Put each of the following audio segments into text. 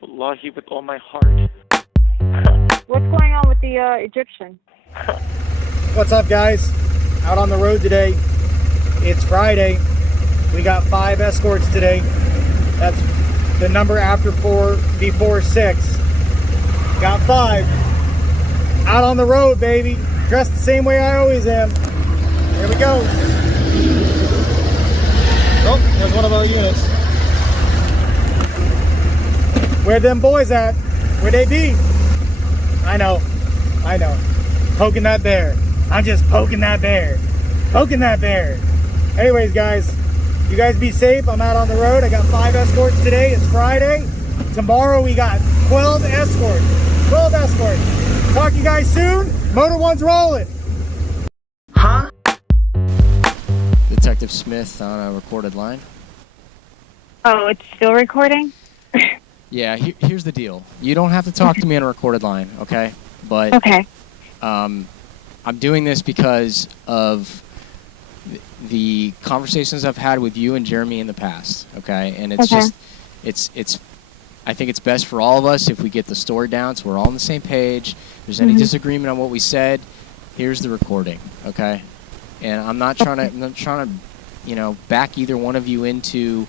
Wallahi, with all my heart. What's going on with the Egyptian? What's up, guys? Out on the road today. It's Friday. We got 5 escorts today. That's the number after 4 before 6. Got 5. Out on the road, baby. Dressed the same way I always am. Here we go. Oh, there's one of our units. Where them boys at? Where they be? I know. Poking that bear. I'm just poking that bear. Poking that bear. Anyways, guys, you guys be safe. I'm out on the road. I got 5 escorts today. It's Friday. Tomorrow we got 12 escorts. 12 escorts. Talk to you guys soon. Motor One's rolling. Huh? Detective Smith on a recorded line. Oh, it's still recording? Yeah, here's the deal. You don't have to talk to me on a recorded line, okay? But Okay. I'm doing this because of the conversations I've had with you and Jeremy in the past, okay? And it's Okay. just, it's. I think it's best for all of us if we get the story down so we're all on the same page. If there's any disagreement on what we said, here's the recording, okay? And I'm not trying to, you know, back either one of you into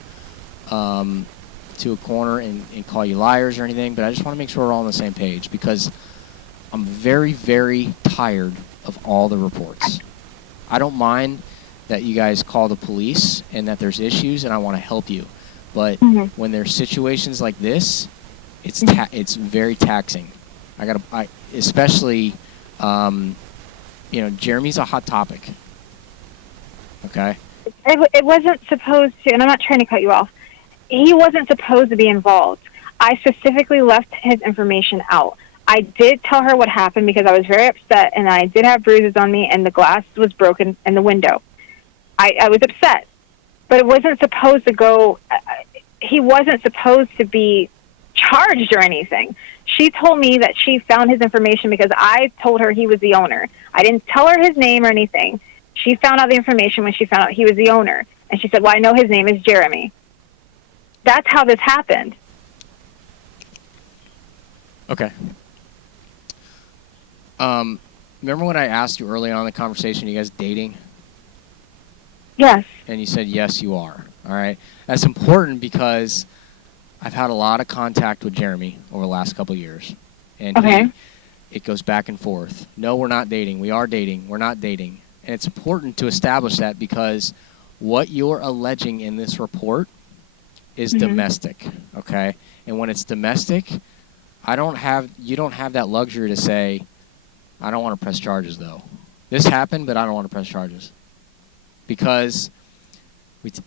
to a corner and call you liars or anything, but I just want to make sure we're all on the same page because I'm very, very tired of all the reports. I don't mind that you guys call the police and that there's issues and I want to help you. But when there's situations like this, it's very taxing. Especially, you know, Jeremy's a hot topic. Okay. It wasn't supposed to, and I'm not trying to cut you off. He wasn't supposed to be involved. I specifically left his information out. I did tell her what happened because I was very upset, and I did have bruises on me, and the glass was broken in the window. I was upset. But it wasn't supposed to go, he wasn't supposed to be charged or anything. She told me that she found his information because I told her he was the owner. I didn't tell her his name or anything. She found out the information when she found out he was the owner. And she said, well, I know his name is Jeremy. That's how this happened. Okay. Remember when I asked you early on in the conversation, you guys dating? Yes. And you said, yes, you are. All right. That's important because I've had a lot of contact with Jeremy over the last couple of years. And it goes back and forth. No, we're not dating. We are dating. We're not dating. And it's important to establish that because what you're alleging in this report is domestic, okay? And when it's domestic, you don't have that luxury to say, I don't want to press charges, though. This happened, but I don't want to press charges. Because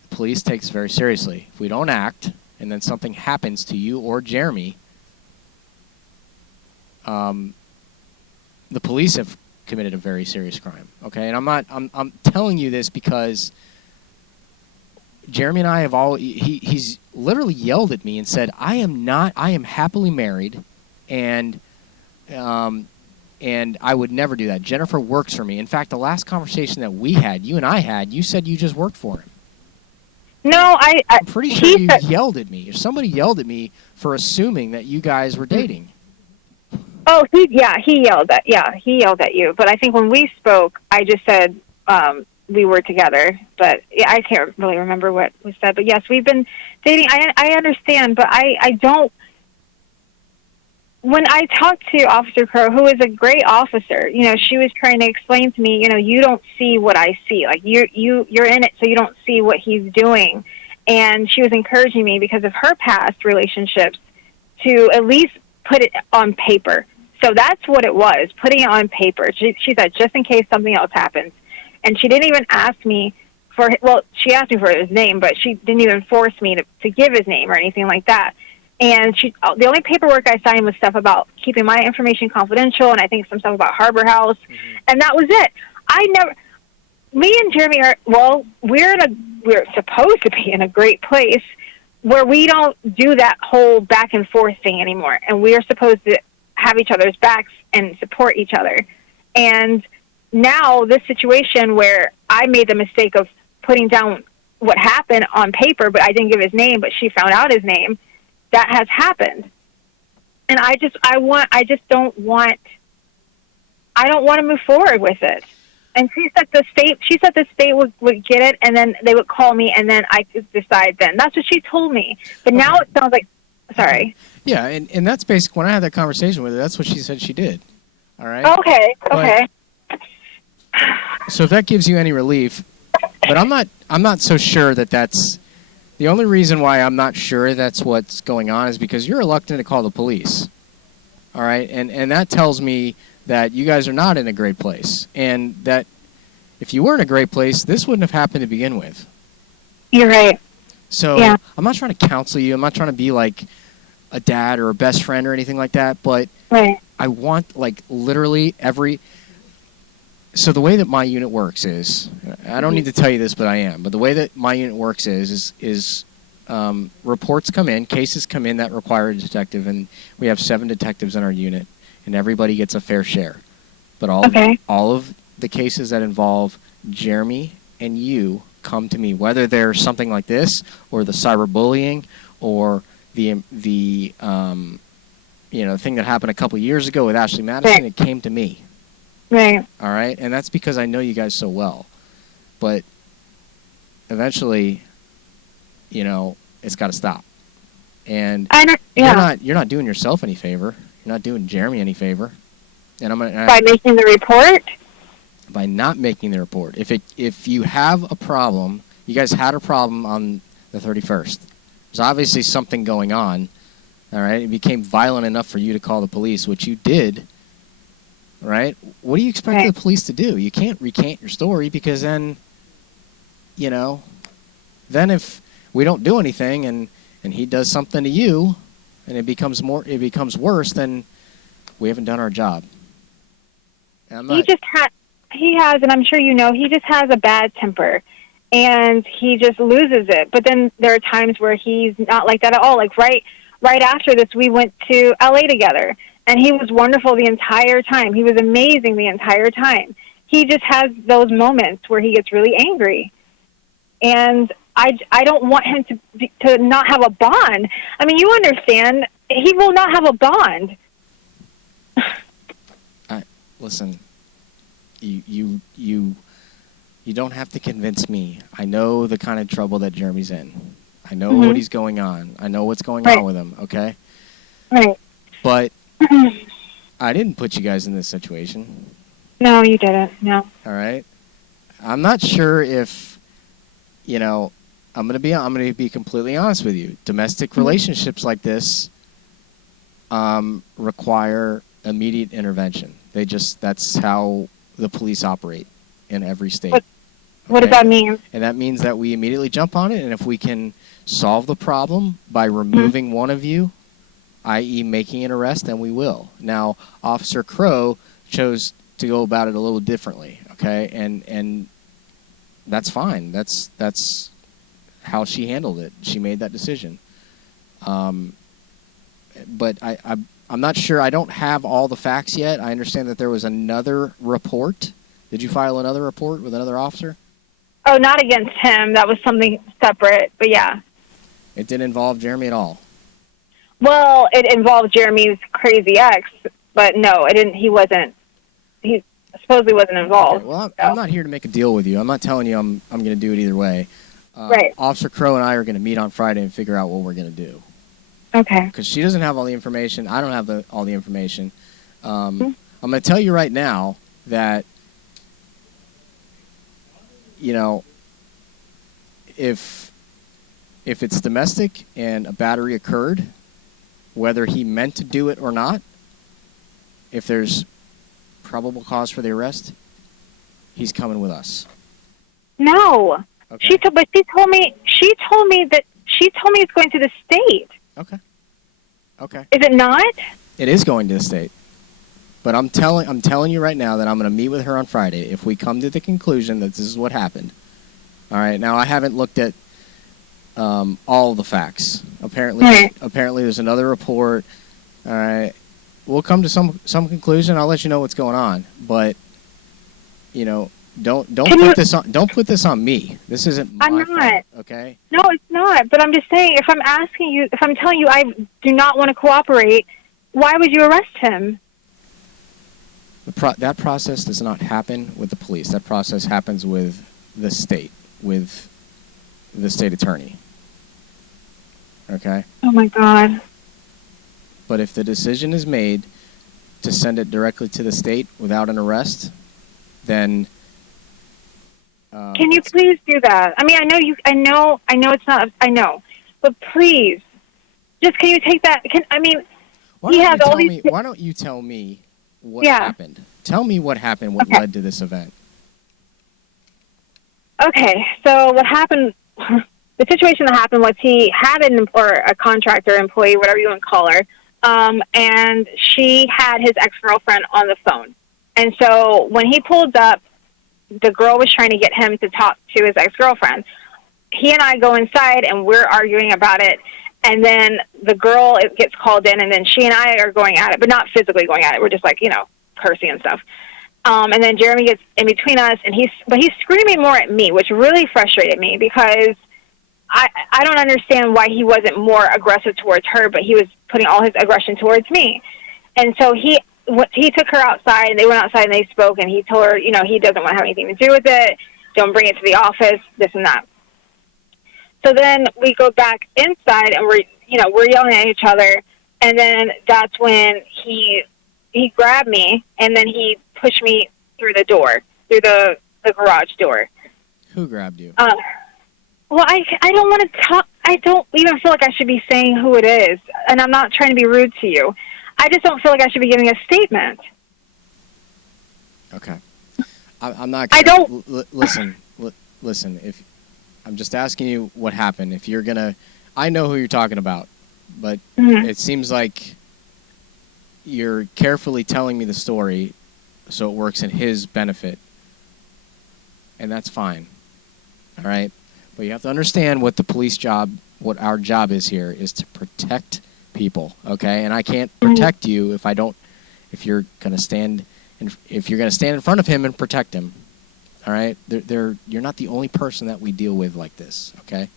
police take this very seriously. If we don't act, and then something happens to you or Jeremy, the police have committed a very serious crime. Okay, and I'm telling you this because Jeremy and I have he's literally yelled at me and said, I am happily married, and I would never do that. Jennifer works for me. In fact, the last conversation that you and I had, you said you just worked for him. No, I'm pretty sure you yelled at me. If somebody yelled at me for assuming that you guys were dating. Oh, he yelled at you. But I think when we spoke, I just said we were together. But I can't really remember what was said. But yes, we've been dating. I understand, but I don't. When I talked to Officer Crow, who is a great officer, you know, she was trying to explain to me, you know, you don't see what I see. Like you're in it, so you don't see what he's doing. And she was encouraging me because of her past relationships to at least put it on paper. So that's what it was, putting it on paper. She said, just in case something else happens. And she didn't even ask me she asked me for his name, but she didn't even force me to give his name or anything like that. And the only paperwork I signed was stuff about keeping my information confidential, and I think some stuff about Harbor House, and that was it. Me and Jeremy we're supposed to be in a great place where we don't do that whole back and forth thing anymore, and we are supposed to have each other's backs and support each other. And now this situation where I made the mistake of putting down what happened on paper, but I didn't give his name, but she found out his name, that has happened. and I don't want to move forward with it. And she said the state would get it, and then they would call me, and then I could decide then. That's what she told me. But now it sounds like, sorry. Yeah, and that's basically, when I had that conversation with her, that's what she said she did. All right? Okay, okay. So if that gives you any relief, but I'm not so sure that that's, the only reason why I'm not sure that's what's going on is because you're reluctant to call the police. All right? And that tells me that you guys are not in a great place, and that if you were in a great place, this wouldn't have happened to begin with. You're right. So yeah. I'm not trying to counsel you. I'm not trying to be like a dad or a best friend or anything like that, but right. I want, like, literally every... So the way that my unit works is, I don't need to tell you this, but I am, but the way that my unit works is reports come in, cases come in that require a detective, and we have 7 detectives in our unit, and everybody gets a fair share. But all of the cases that involve Jeremy and you come to me, whether they're something like this, or the cyberbullying, or the thing that happened a couple years ago with Ashley Madison, it came to me. Right. All right? And that's because I know you guys so well. But eventually, it's got to stop. And you're not doing yourself any favor. You're not doing Jeremy any favor. And by making the report? By not making the report. If you have a problem, you guys had a problem on the 31st. There's obviously something going on. All right? It became violent enough for you to call the police, which you did. Right? What do you expect the police to do? You can't recant your story, because then, then if we don't do anything and he does something to you and it becomes worse, then we haven't done our job. He has, and I'm sure he just has a bad temper, and he just loses it. But then there are times where he's not like that at all. Like right after this, we went to LA together. And he was wonderful the entire time. He was amazing the entire time. He just has those moments where he gets really angry. And I don't want him to not have a bond. I mean, you understand, he will not have a bond. Listen, you don't have to convince me. I know the kind of trouble that Jeremy's in. I know what he's going on. I know what's going on with him, okay? Right. But I didn't put you guys in this situation. No, you didn't. No. All right. I'm not sure if, I'm going to be completely honest with you. Domestic relationships like this require immediate intervention. That's how the police operate in every state. What does that mean? And that means that we immediately jump on it, and if we can solve the problem by removing one of you, i.e. making an arrest, then we will. Now, Officer Crow chose to go about it a little differently, okay? And that's fine. That's how she handled it. She made that decision. But I'm not sure. I don't have all the facts yet. I understand that there was another report. Did you file another report with another officer? Oh, not against him. That was something separate, but yeah. It didn't involve Jeremy at all? Well, it involved Jeremy's crazy ex, but no, it didn't. He supposedly wasn't involved. Okay, well, I'm not here to make a deal with you. I'm not telling you I'm going to do it either way. Right. Officer Crow and I are going to meet on Friday and figure out what we're going to do. Okay. Because she doesn't have all the information. I don't have all the information. I'm going to tell you right now that, if it's domestic and a battery occurred, whether he meant to do it or not, if there's probable cause for the arrest, he's coming with us. No. Okay. She told me it's going to the state. Okay. Is it not? It is going to the state. But I'm telling you right now that I'm going to meet with her on Friday if we come to the conclusion that this is what happened. All right. Now, I haven't looked at all the facts. Apparently there's another report. All right. We'll come to some conclusion. I'll let you know what's going on. But don't put this on me. This isn't my fault, okay? No, it's not. But I'm just saying, if I'm telling you I do not want to cooperate, why would you arrest him? That process does not happen with the police. That process happens with the state, with the state attorney. Okay? Oh, my God. But if the decision is made to send it directly to the state without an arrest, then... Can you please do that? I mean, I know it's not, I know. But please, just can you take that, why don't you tell me what happened? Tell me what happened, what led to this event. Okay, so what happened, the situation that happened was he had a contractor, employee, whatever you want to call her, and she had his ex-girlfriend on the phone. And so when he pulled up, the girl was trying to get him to talk to his ex-girlfriend. He and I go inside, and we're arguing about it. And then the girl gets called in, and then she and I are going at it, but not physically going at it. We're just like, cursing and stuff. And then Jeremy gets in between us, and he's screaming more at me, which really frustrated me because I don't understand why he wasn't more aggressive towards her, but he was putting all his aggression towards me. And so he took her outside, and they went outside and they spoke, and he told her, he doesn't want to have anything to do with it. Don't bring it to the office, this and that. So then we go back inside, and we're yelling at each other, and then that's when he grabbed me, and then he pushed me through the door, through the garage door. Who grabbed you? Well, I don't want to talk. I don't even feel like I should be saying who it is, and I'm not trying to be rude to you. I just don't feel like I should be giving a statement. Okay. I'm not... I don't... Listen, if... I'm just asking you what happened. If you're gonna... I know who you're talking about, but it seems like you're carefully telling me the story so it works in his benefit. And that's fine. All right? But you have to understand what the police job, what our job is here, is to protect people, okay? And I can't protect you if you're gonna stand in front of him and protect him. All right? You're not the only person that we deal with like this, okay?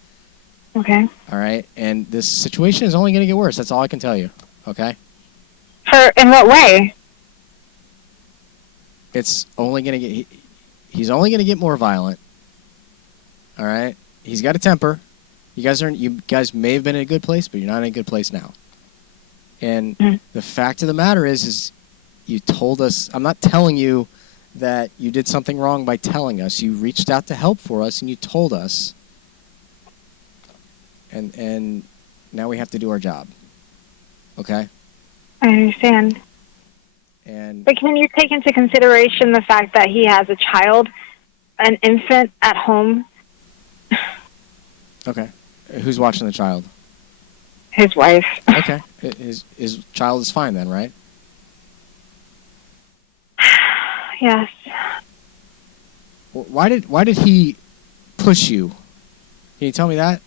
Okay. All right? And this situation is only going to get worse. That's all I can tell you, okay? In what way? It's only going to get... He's only going to get more violent, all right? He's got a temper. You guys may have been in a good place, but you're not in a good place now. And the fact of the matter is you told us... I'm not telling you that you did something wrong by telling us. You reached out to help for us, and you told us. And now we have to do our job. Okay? I understand. But can you take into consideration the fact that he has a child, an infant at home? Okay. Who's watching the child? His wife. Okay. His child is fine then, right? Yes. Why did he push you? Can you tell me that?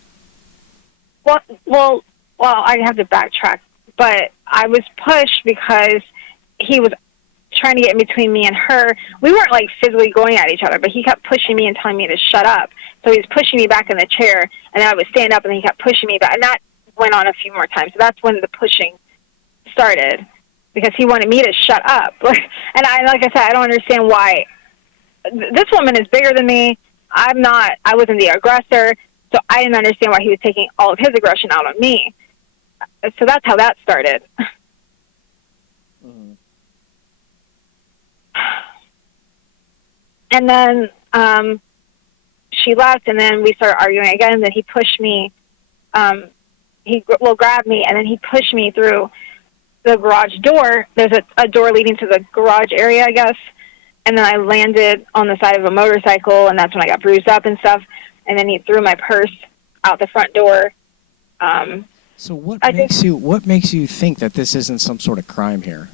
Well, I have to backtrack, but I was pushed because he was trying to get in between me and her. We weren't like physically going at each other, but he kept pushing me and telling me to shut up. So he was pushing me back in the chair, and then I would stand up, and he kept pushing me back, and that went on a few more times. So that's when the pushing started, because he wanted me to shut up. And like I said, I don't understand why. This woman is bigger than me. I wasn't the aggressor, so I didn't understand why he was taking all of his aggression out on me. So that's how that started. And then she left, and then we started arguing again, and then he pushed me. He grabbed me, and then he pushed me through the garage door. There's a door leading to the garage area, I guess. And then I landed on the side of a motorcycle, and that's when I got bruised up and stuff. And then he threw my purse out the front door. So what makes you think that this isn't some sort of crime here?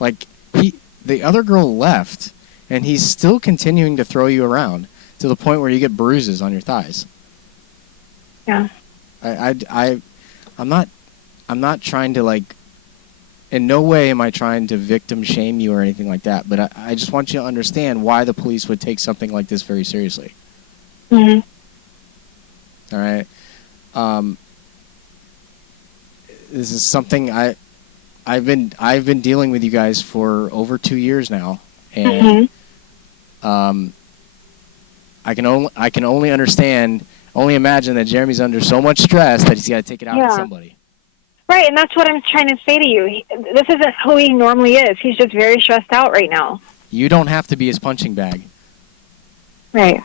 Like, the other girl left, and he's still continuing to throw you around to the point where you get bruises on your thighs. Yeah. I'm not trying to, like, in no way am I trying to victim shame you or anything like that, but I just want you to understand why the police would take something like this very seriously. Mm-hmm. All right? This is something I've been dealing with you guys for over 2 years now, and I can only imagine that Jeremy's under so much stress that he's got to take it out on somebody. Right, and that's what I'm trying to say to you. This isn't who he normally is. He's just very stressed out right now. You don't have to be his punching bag. Right.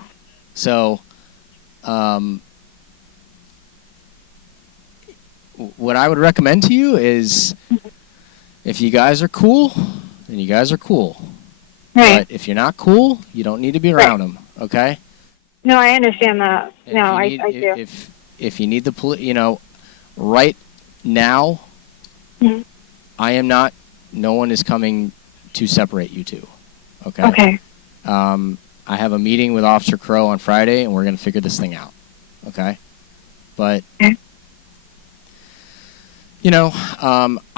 So, what I would recommend to you is, if you guys are cool, then you guys are cool. Right. But if you're not cool, you don't need to be around him, okay? No, I understand that. And No, I do. If you need the right now, I am not. No one is coming to separate you two. Okay. Okay. I have a meeting with Officer Crow on Friday, and we're going to figure this thing out. Okay. But I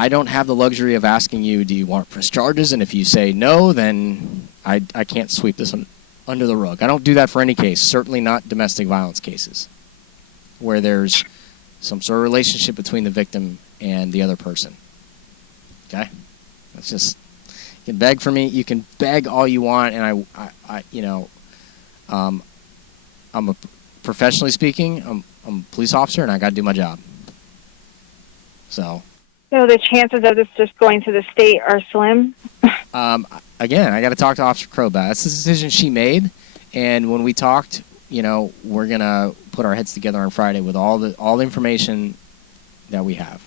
don't have the luxury of asking you, do you want press charges? And if you say no, then I can't sweep this under the rug. I don't do that for any case. Certainly not domestic violence cases, where there's some sort of relationship between the victim and the other person. Okay? That's just, you can beg for me. You can beg all you want, and I'm professionally speaking, I'm a police officer, and I got to do my job. So the chances of this just going to the state are slim? Again, I got to talk to Officer Crow about it. That's the decision she made, and when we talked, we're going to put our heads together on Friday with all the information that we have.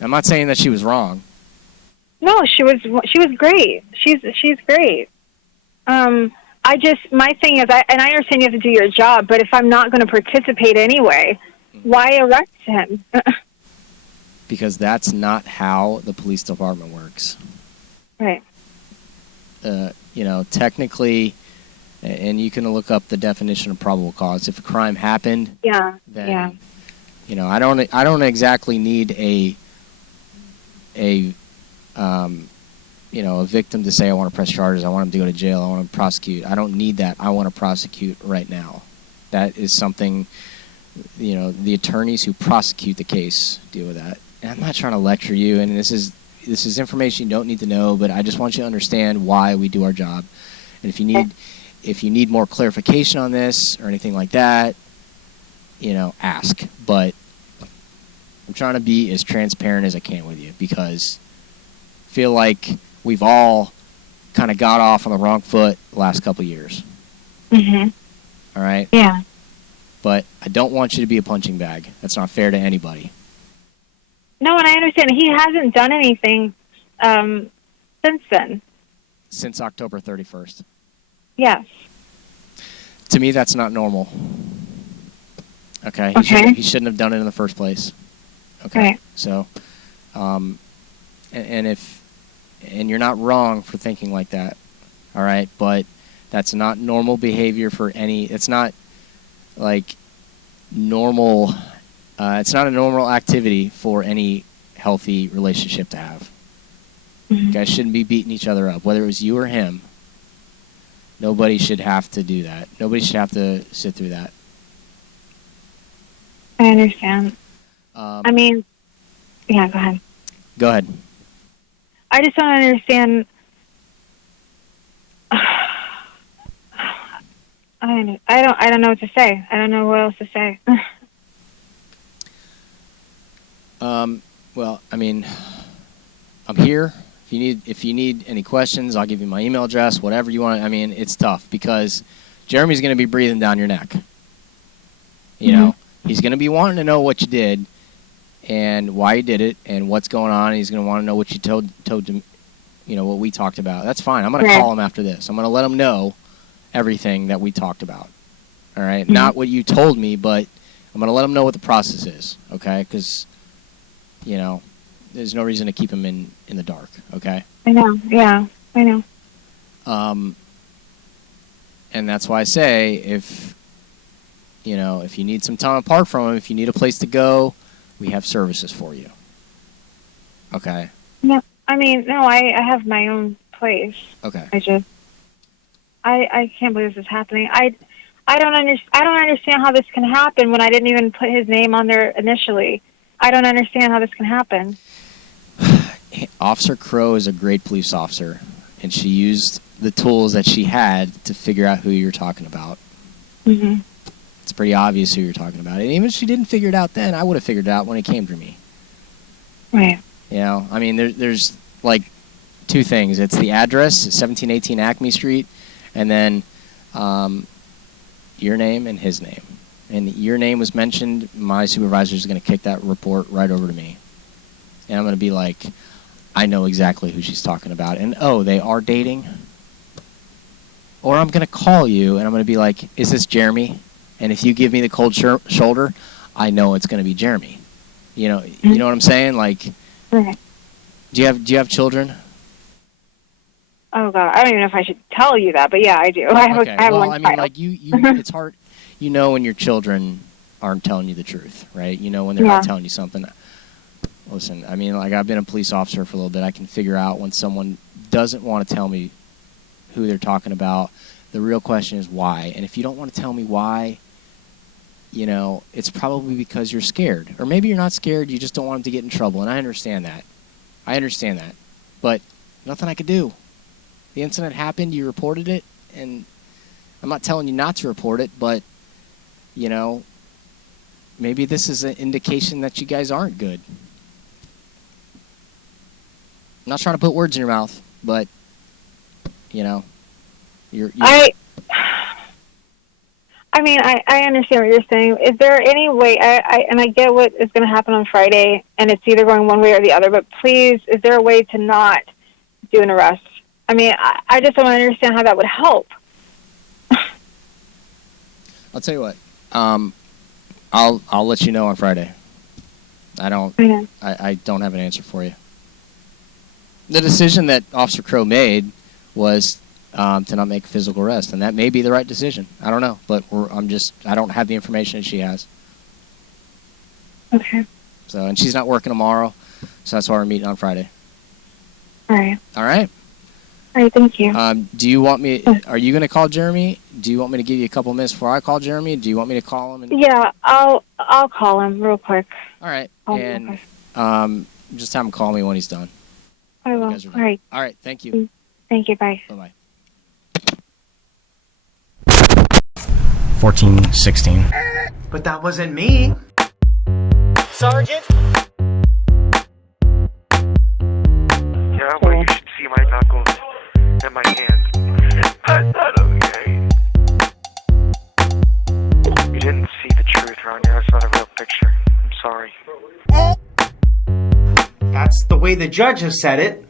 I'm not saying that she was wrong. No, she was great. She's great. My thing is, I understand you have to do your job, but if I'm not going to participate anyway, why arrest him? Because that's not how the police department works. Right. Technically, and you can look up the definition of probable cause. If a crime happened, then I don't exactly need a victim to say I want to press charges, I want him to go to jail, I want to prosecute. I don't need that. I want to prosecute right now. That is something, the attorneys who prosecute the case deal with that. And I'm not trying to lecture you, and this is information you don't need to know, but I just want you to understand why we do our job. And if you need more clarification on this or anything like that, ask. But I'm trying to be as transparent as I can with you, because I feel like we've all kind of got off on the wrong foot the last couple of years. Mm-hmm. All right? Yeah. But I don't want you to be a punching bag. That's not fair to anybody. No, and I understand. He hasn't done anything since then. Since October 31st. Yes. To me, that's not normal. Okay? He shouldn't have done it in the first place. Okay? Right. So, and you're not wrong for thinking like that. All right? But that's not normal behavior for any... It's not like normal... it's not a normal activity for any healthy relationship to have. Mm-hmm. You guys shouldn't be beating each other up. Whether it was you or him, nobody should have to do that. Nobody should have to sit through that. I understand. Go ahead. Go ahead. I just don't understand. I don't know what to say. I don't know what else to say. Well, I'm here. If you need any questions, I'll give you my email address, whatever you want. It's tough because Jeremy's going to be breathing down your neck. You know, he's going to be wanting to know what you did and why you did it and what's going on. And he's going to want to know what you told him, what we talked about. That's fine. I'm going to call him after this. I'm going to let him know everything that we talked about. All right? Mm-hmm. Not what you told me, but I'm going to let him know what the process is, okay? Because, there's no reason to keep him in the dark, okay? I know, yeah, I know. And that's why I say if you need some time apart from him, if you need a place to go, we have services for you. Okay? No, I have my own place. Okay. I can't believe this is happening. I don't understand how this can happen when I didn't even put his name on there initially. I don't understand how this can happen. Officer Crow is a great police officer, and she used the tools that she had to figure out who you're talking about. Mm-hmm. It's pretty obvious who you're talking about. And even if she didn't figure it out then, I would have figured it out when it came to me. Right. You know, I mean, there's like two things. It's the address, 1718 Acme Street, and then your name and his name. And your name was mentioned. My supervisor is going to kick that report right over to me. And I'm going to be like, I know exactly who she's talking about. And, oh, they are dating? Or I'm going to call you, and I'm going to be like, is this Jeremy? And if you give me the cold shoulder, I know it's going to be Jeremy. You know what I'm saying? Like, Okay. do you have children? Oh God, I don't even know if I should tell you that, but yeah, I do. I have well, one I mean, child. like you it's hard. You know when your children aren't telling you the truth, right? You know when they're not telling you something. Listen, I mean, like I've been a police officer for a little bit. I can figure out when someone doesn't want to tell me who they're talking about. The real question is why. And if you don't want to tell me why, you know, it's probably because you're scared. Or maybe you're not scared, you just don't want them to get in trouble. And I understand that. But nothing I could do. The incident happened, you reported it, and I'm not telling you not to report it, but, you know, maybe this is an indication that you guys aren't good. I'm not trying to put words in your mouth, but, you know, you're I mean, I understand what you're saying. Is there any way, and I get what is going to happen on Friday, and it's either going one way or the other, but please, is there a way to not do an arrest? I mean, I just don't understand how that would help. I'll tell you what. I'll let you know on Friday. I don't have an answer for you. The decision that Officer Crow made was to not make a physical arrest, and that may be the right decision. I don't know, but I don't have the information that she has. Okay. So, and she's not working tomorrow, so that's why we're meeting on Friday. All right. All right. All right. Thank you. Do you want me? Are you going to call Jeremy? Do you want me to give you a couple minutes before I call Jeremy? Do you want me to call him? Yeah, I'll call him real quick. All right. And just have him call me when he's done. I will. All right. All right. Thank you. Thank you. Bye. Bye-bye. 1416. But that wasn't me. Sergeant? Yeah, well, you should see my knuckles and my hands. That's not okay. You didn't see the truth, Ronnie. That's not a real picture. I'm sorry. That's the way the judge has said it.